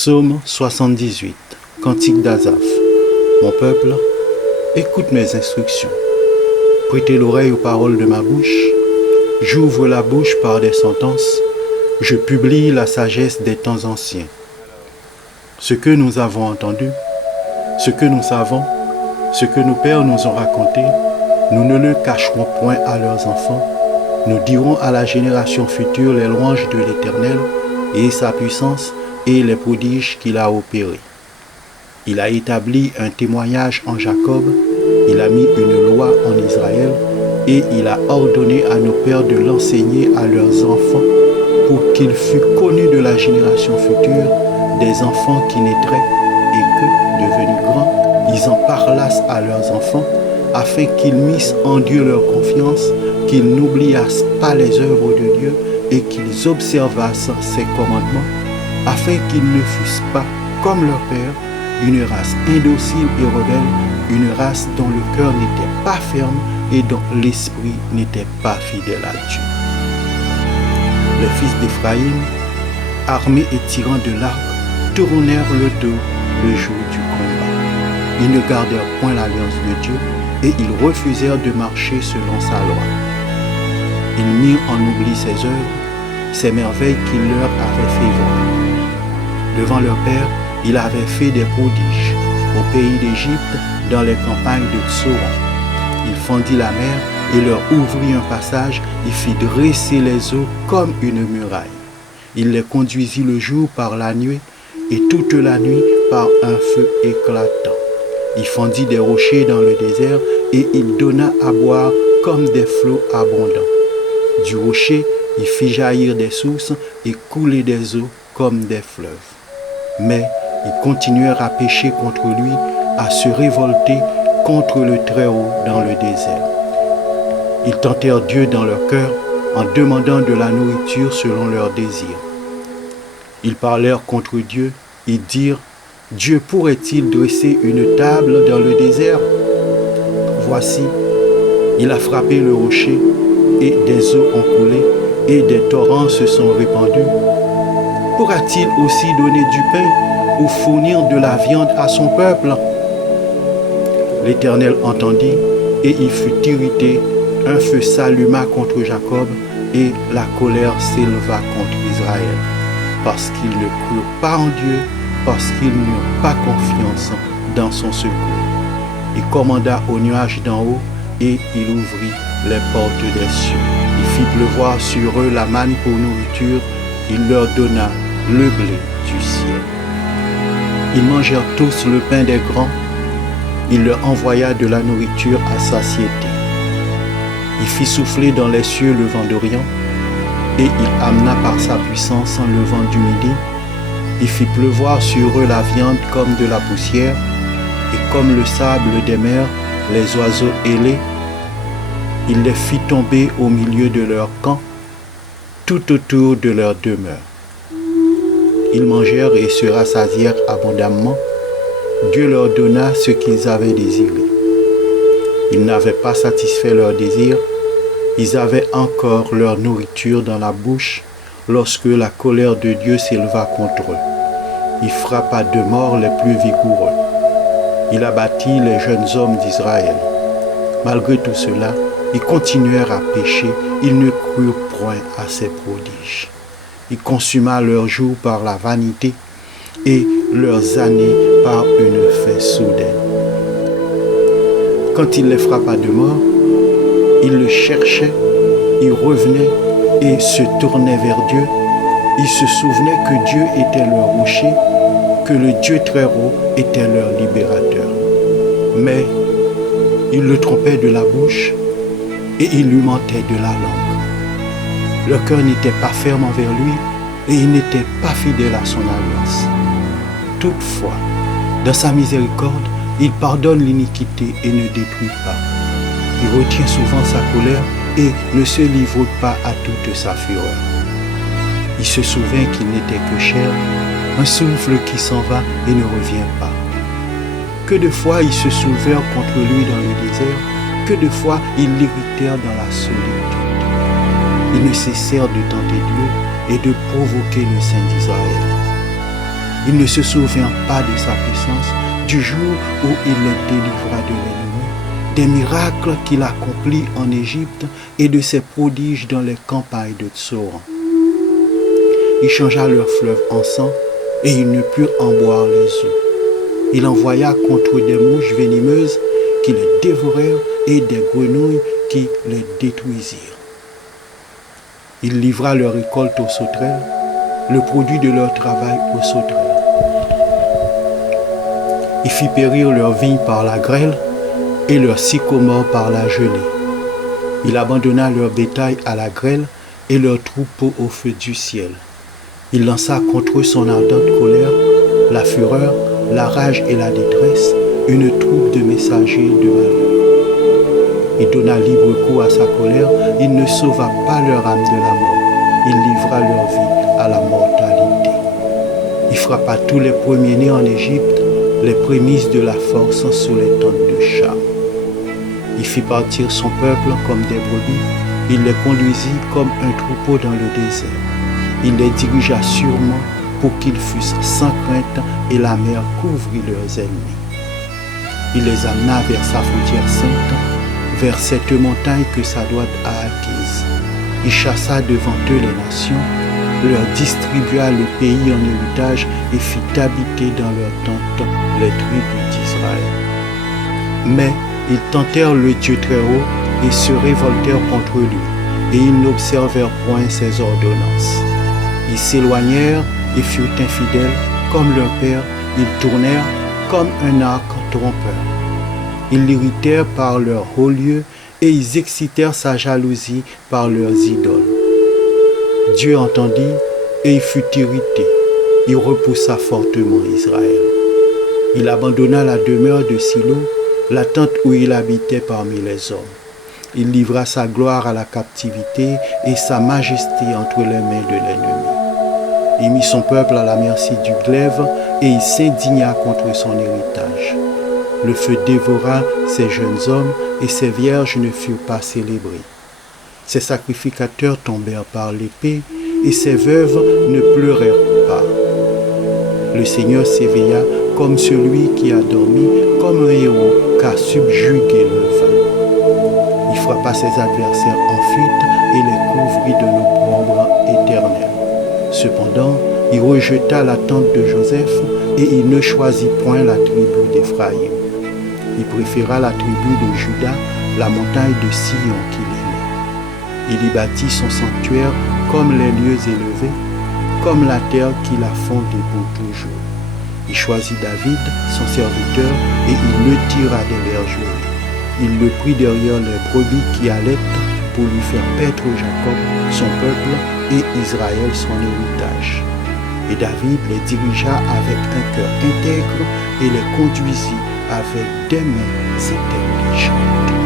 Psaume 78, Cantique d'Asaph. Mon peuple, écoute mes instructions. Prêtez l'oreille aux paroles de ma bouche. J'ouvre la bouche par des sentences. Je publie la sagesse des temps anciens. Ce que nous avons entendu, ce que nous savons, ce que nos pères nous ont raconté, nous ne le cacherons point à leurs enfants. Nous dirons à la génération future les louanges de l'Éternel et sa puissance et les prodiges qu'il a opérés. Il a établi un témoignage en Jacob, il a mis une loi en Israël et il a ordonné à nos pères de l'enseigner à leurs enfants pour qu'il fût connu de la génération future des enfants qui naîtraient et que, devenus grands, ils en parlassent à leurs enfants afin qu'ils missent en Dieu leur confiance, qu'ils n'oubliassent pas les œuvres de Dieu et qu'ils observassent ses commandements afin qu'ils ne fussent pas, comme leur père, une race indocile et rebelle, une race dont le cœur n'était pas ferme et dont l'esprit n'était pas fidèle à Dieu. Les fils d'Éphraïm, armés et tirant de l'arc, tournèrent le dos le jour du combat. Ils ne gardèrent point l'alliance de Dieu et ils refusèrent de marcher selon sa loi. Ils mirent en oubli ses œuvres, ses merveilles qu'il leur avait fait voir. Devant leur père, il avait fait des prodiges au pays d'Égypte, dans les campagnes de Tsoran. Il fendit la mer et leur ouvrit un passage, il fit dresser les eaux comme une muraille. Il les conduisit le jour par la nuit et toute la nuit par un feu éclatant. Il fendit des rochers dans le désert et il donna à boire comme des flots abondants. Du rocher, il fit jaillir des sources et couler des eaux comme des fleuves. Mais ils continuèrent à pécher contre lui, à se révolter contre le Très-Haut dans le désert. Ils tentèrent Dieu dans leur cœur en demandant de la nourriture selon leurs désirs. Ils parlèrent contre Dieu et dirent: Dieu pourrait-il dresser une table dans le désert? Voici, il a frappé le rocher et des eaux ont coulé et des torrents se sont répandus. Pourra-t-il aussi donner du pain ou fournir de la viande à son peuple? L'Éternel entendit et il fut irrité. Un feu s'alluma contre Jacob et la colère s'éleva contre Israël, parce qu'ils ne crurent pas en Dieu, parce qu'ils n'eurent pas confiance dans son secours. Il commanda aux nuages d'en haut et il ouvrit les portes des cieux. Il fit pleuvoir sur eux la manne pour nourriture, il leur donna le blé du ciel. Ils mangèrent tous le pain des grands, il leur envoya de la nourriture à satiété. Il fit souffler dans les cieux le vent d'Orient, et il amena par sa puissance le vent du midi. Il fit pleuvoir sur eux la viande comme de la poussière, et comme le sable des mers, les oiseaux ailés. Il les fit tomber au milieu de leur camp, tout autour de leur demeure. Ils mangèrent et se rassasièrent abondamment. Dieu leur donna ce qu'ils avaient désiré. Ils n'avaient pas satisfait leur désir. Ils avaient encore leur nourriture dans la bouche lorsque la colère de Dieu s'éleva contre eux. Il frappa de mort les plus vigoureux. Il abattit les jeunes hommes d'Israël. Malgré tout cela, ils continuèrent à pécher. Ils ne crurent point à ses prodiges. Il consuma leurs jours par la vanité et leurs années par une faim soudaine. Quand il les frappa de mort, ils le cherchaient, ils revenaient et se tournaient vers Dieu. Ils se souvenaient que Dieu était leur rocher, que le Dieu très haut était leur libérateur. Mais ils le trompaient de la bouche et ils lui mentaient de la langue. Leur cœur n'était pas ferme envers lui et il n'était pas fidèle à son alliance. Toutefois, dans sa miséricorde, il pardonne l'iniquité et ne détruit pas. Il retient souvent sa colère et ne se livre pas à toute sa fureur. Il se souvient qu'il n'était que chair, un souffle qui s'en va et ne revient pas. Que de fois ils se soulevèrent contre lui dans le désert, que de fois ils l'irritèrent dans la solitude. Ils ne cessèrent de tenter Dieu et de provoquer le Saint d'Israël. Il ne se souvient pas de sa puissance, du jour où il les délivra de l'ennemi, des miracles qu'il accomplit en Égypte et de ses prodiges dans les campagnes de Tsoran. Il changea leur fleuve en sang et ils ne purent en boire les eaux. Il envoya contre des mouches venimeuses qui les dévorèrent et des grenouilles qui les détruisirent. Il livra leur récolte aux sauterelles, le produit de leur travail aux sauterelles. Il fit périr leurs vignes par la grêle et leurs sycomores par la gelée. Il abandonna leur bétail à la grêle et leurs troupeaux au feu du ciel. Il lança contre eux son ardente colère, la fureur, la rage et la détresse, une troupe de messagers de malheur. Il donna libre cours à sa colère, il ne sauva pas leur âme de la mort, il livra leur vie à la mortalité. Il frappa tous les premiers-nés en Égypte, les prémices de la force sous les tonnes de chars. Il fit partir son peuple comme des brebis, il les conduisit comme un troupeau dans le désert. Il les dirigea sûrement pour qu'ils fussent sans crainte et la mer couvrit leurs ennemis. Il les amena vers sa frontière sainte, vers cette montagne que sa droite a acquise. Il chassa devant eux les nations, leur distribua le pays en héritage et fit habiter dans leurs tentes les tribus d'Israël. Mais ils tentèrent le Dieu très haut et se révoltèrent contre lui, et ils n'observèrent point ses ordonnances. Ils s'éloignèrent et furent infidèles comme leur père, ils tournèrent comme un arc trompeur. Ils l'irritèrent par leurs hauts lieux et ils excitèrent sa jalousie par leurs idoles. Dieu entendit et il fut irrité. Il repoussa fortement Israël. Il abandonna la demeure de Silo, la tente où il habitait parmi les hommes. Il livra sa gloire à la captivité et sa majesté entre les mains de l'ennemi. Il mit son peuple à la merci du glaive et il s'indigna contre son héritage. Le feu dévora ses jeunes hommes et ses vierges ne furent pas célébrées. Ses sacrificateurs tombèrent par l'épée et ses veuves ne pleurèrent pas. Le Seigneur s'éveilla comme celui qui a dormi, comme un héros qu'a subjugué le vin. Il frappa ses adversaires en fuite et les couvrit de l'opprobre éternel. Cependant, il rejeta la tente de Joseph et il ne choisit point la tribu d'Éphraïm. Il préféra la tribu de Juda, la montagne de Sion qu'il aimait. Il y bâtit son sanctuaire comme les lieux élevés, comme la terre qu'il a fondée pour toujours. Il choisit David, son serviteur, et il le tira des bergeries. Il le prit derrière les brebis qui allaitent pour lui faire paître Jacob, son peuple, et Israël, son héritage. Et David les dirigea avec un cœur intègre et les conduisit avec des mains intelligentes.